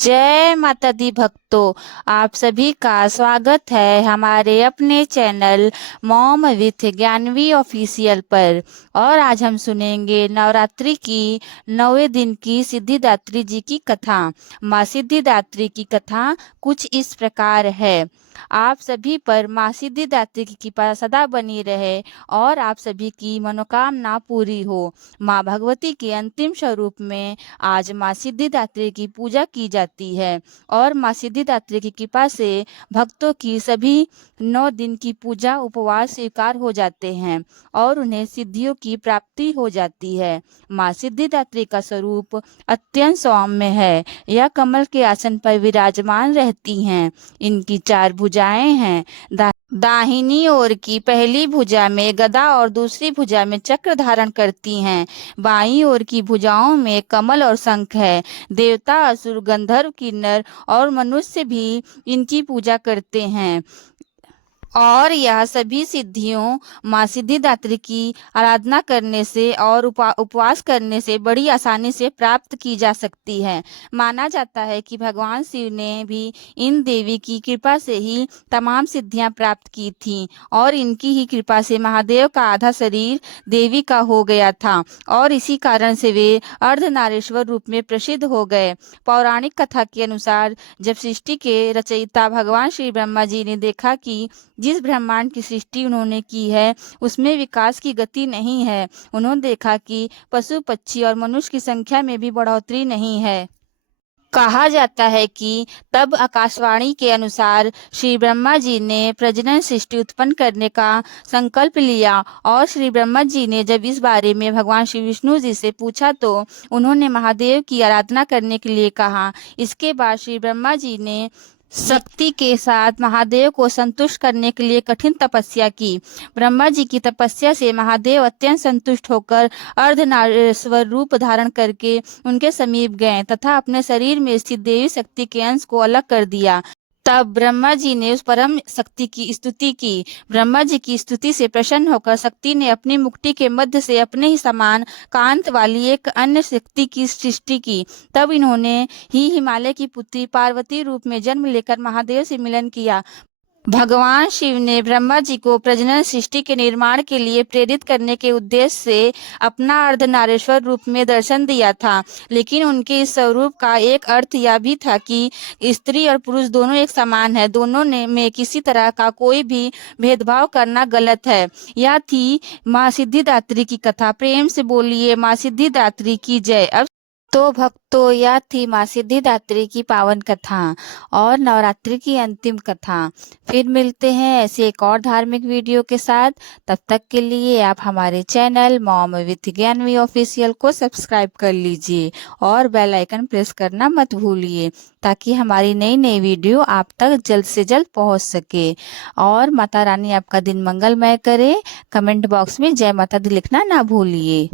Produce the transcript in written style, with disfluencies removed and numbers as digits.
जय माता दी भक्तों, आप सभी का स्वागत है हमारे अपने channel mom with Gyanvi official पर। और आज हम सुनेंगे नवरात्रि की 9वें दिन की सिद्धिदात्री जी की कथा। माँ सिद्धिदात्री की कथा कुछ इस प्रकार है। आप सभी पर माँ सिद्धिदात्री की कृपा सदा बनी रहे और आप सभी की मनोकामना पूरी हो। माँ भगवती के अंतिम स्वरूप में आज माँ सिद्धिदात्री की पूजा की जाती है और माँ सिद्धिदात्री की कृपा से भक्तों की सभी 9 दिन की पूजा उपवास स्वीकार हो जाते हैं और उन्हें सिद्धियों की प्राप्ति हो जाती है। माँ सिद्धिदात्री का स्वरूप अत्यंत सौम्य है। यह कमल के आसन पर विराजमान रहती हैं। इनकी 4 भुजाएं हैं। दाहिनी ओर की पहली भुजा में गदा और दूसरी भुजा में चक्र धारण करती हैं। बाईं ओर की भुजाओं में कमल और शंख है। देवता, असुर, गंधर्व, किन्नर और मनुष्य भी इनकी पूजा करते हैं और यह सभी सिद्धियों माँ सिद्धिदात्री की आराधना करने से और उपवास करने से बड़ी आसानी से प्राप्त की जा सकती है। माना जाता है कि भगवान शिव ने भी इन देवी की कृपा से ही तमाम सिद्धियां प्राप्त की थीं और इनकी ही कृपा से महादेव का आधा शरीर देवी का हो गया था और इसी कारण से वे अर्धनारीश्वर रूप में प्रसिद्ध हो गए। पौराणिक कथा के अनुसार जब सृष्टि के रचयिता भगवान श्री ब्रह्मा जी ने देखा कि जिस ब्रह्मांड की सृष्टि उन्होंने की है उसमें विकास की गति नहीं है, उन्होंने देखा कि पशु, पक्षी और मनुष्य की संख्या में भी बढ़ोतरी नहीं है। कहा जाता है कि तब आकाशवाणी के अनुसार श्री ब्रह्मा जी ने प्रजनन सृष्टि उत्पन्न करने का संकल्प लिया और श्री ब्रह्मा जी ने जब इस बारे में भगवान श्री विष्णु जी से पूछा तो उन्होंने महादेव की आराधना करने के लिए कहा। इसके बाद श्री ब्रह्मा जी ने शक्ति के साथ महादेव को संतुष्ट करने के लिए कठिन तपस्या की। ब्रह्मा जी की तपस्या से महादेव अत्यंत संतुष्ट होकर अर्धनारीश्वर रूप धारण करके उनके समीप गए तथा अपने शरीर में स्थित देवी शक्ति के अंश को अलग कर दिया। तब ब्रह्मा जी ने उस परम शक्ति की स्तुति की। ब्रह्मा जी की स्तुति से प्रसन्न होकर शक्ति ने अपनी मुट्ठी के मध्य से अपने ही समान कांत वाली एक अन्य शक्ति की सृष्टि की। तब इन्होंने ही हिमालय की पुत्री पार्वती रूप में जन्म लेकर महादेव से मिलन किया। भगवान शिव ने ब्रह्मा जी को प्रजनन सृष्टि के निर्माण के लिए प्रेरित करने के उद्देश्य से अपना अर्धनारीश्वर रूप में दर्शन दिया था, लेकिन उनके इस स्वरूप का एक अर्थ यह भी था कि स्त्री और पुरुष दोनों एक समान है, दोनों में किसी तरह का कोई भी भेदभाव करना गलत है। यह थी माँ सिद्धिदात्री की कथा। प्रेम से बोलिए माँ सिद्धिदात्री की जय। अब तो भक्तों, यह थी माँ सिद्धिदात्री की पावन कथा और नवरात्रि की अंतिम कथा। फिर मिलते हैं ऐसे एक और धार्मिक वीडियो के साथ। तब तक के लिए आप हमारे channel mom with Gyanvi official को सब्सक्राइब कर लीजिए और बेल आइकन प्रेस करना मत भूलिए ताकि हमारी नई नई वीडियो आप तक जल्द से जल्द पहुंच सके। और माता रानी आपका दिन मंगलमय करे। कमेंट बॉक्स में जय माता दी लिखना ना भूलिए।